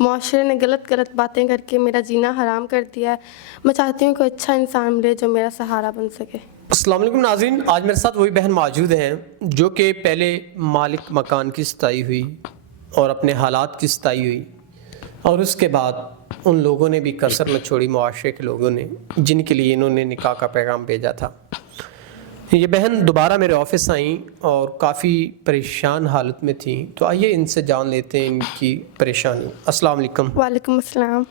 معاشرے نے غلط باتیں کر کے میرا جینا حرام کر دیا ہے۔ میں چاہتی ہوں کوئی اچھا انسان ملے جو میرا سہارا بن سکے۔ السلام علیکم ناظرین، آج میرے ساتھ وہی بہن موجود ہیں جو کہ پہلے مالک مکان کی ستائی ہوئی اور اپنے حالات کی ستائی ہوئی، اور اس کے بعد ان لوگوں نے بھی کسر نہ چھوڑی، معاشرے کے لوگوں نے، جن کے لیے انہوں نے نکاح کا پیغام بھیجا تھا۔ یہ بہن دوبارہ میرے آفس آئیں اور کافی پریشان حالت میں تھیں، تو آئیے ان سے جان لیتے ہیں ان کی پریشانی۔ السلام علیکم۔ وعلیکم السلام۔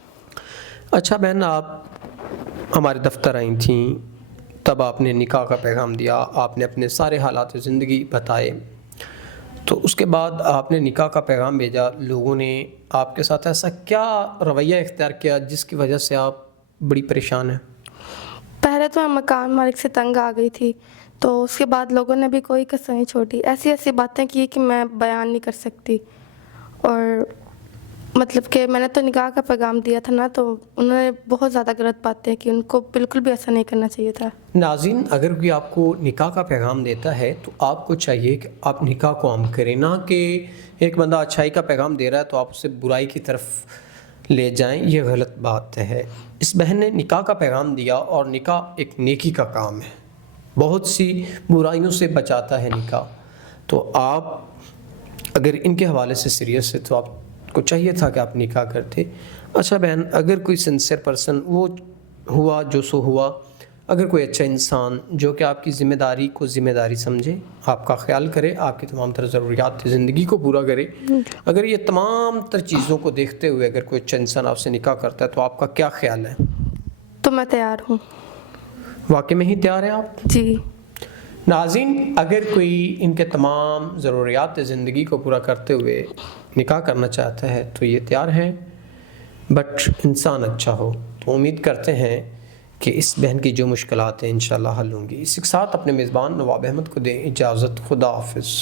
اچھا بہن، آپ ہمارے دفتر آئی تھیں، تب آپ نے نکاح کا پیغام دیا، آپ نے اپنے سارے حالات زندگی بتائے، تو اس کے بعد آپ نے نکاح کا پیغام بھیجا۔ لوگوں نے آپ کے ساتھ ایسا کیا رویہ اختیار کیا جس کی وجہ سے آپ بڑی پریشان ہیں؟ پہلے تو میں مکان مالک سے تنگ آ گئی تھی، تو اس کے بعد لوگوں نے بھی کوئی کسر نہیں چھوڑی، ایسی باتیں کی کہ میں بیان نہیں کر سکتی۔ اور مطلب کہ میں نے تو نکاح کا پیغام دیا تھا نا، تو انہوں نے بہت زیادہ غلط باتیں کی، ان کو بالکل بھی ایسا نہیں کرنا چاہیے تھا۔ ناظرین، اگر کوئی آپ کو نکاح کا پیغام دیتا ہے تو آپ کو چاہیے کہ آپ نکاح کو عام کریں، نہ کہ ایک بندہ اچھائی کا پیغام دے رہا ہے تو آپ اسے برائی کی طرف لے جائیں، یہ غلط بات ہے۔ اس بہن نے نکاح کا پیغام دیا، اور نکاح ایک نیکی کا کام ہے، بہت سی برائیوں سے بچاتا ہے نکاح، تو آپ اگر ان کے حوالے سے سیریس ہے تو آپ کو چاہیے تھا کہ آپ نکاح کرتے۔ اچھا بہن، اگر کوئی سنسیئر پرسن، وہ ہوا جو سو ہوا، اگر کوئی اچھا انسان جو کہ آپ کی ذمہ داری کو ذمہ داری سمجھے، آپ کا خیال کرے، آپ کی تمام تر ضروریات زندگی کو پورا کرے، اگر یہ تمام تر چیزوں کو دیکھتے ہوئے اگر کوئی اچھا انسان آپ سے نکاح کرتا ہے تو آپ کا کیا خیال ہے؟ تو میں تیار ہوں۔ واقعی میں ہی تیار ہیں آپ؟ جی۔ ناظرین، اگر کوئی ان کے تمام ضروریات زندگی کو پورا کرتے ہوئے نکاح کرنا چاہتا ہے تو یہ تیار ہیں، بٹ انسان اچھا ہو، تو امید کرتے ہیں کہ اس بہن کی جو مشکلات ہیں انشاءاللہ حل ہوں گی۔ اس کے ساتھ اپنے میزبان نواب احمد کو دیں اجازت۔ خدا حافظ۔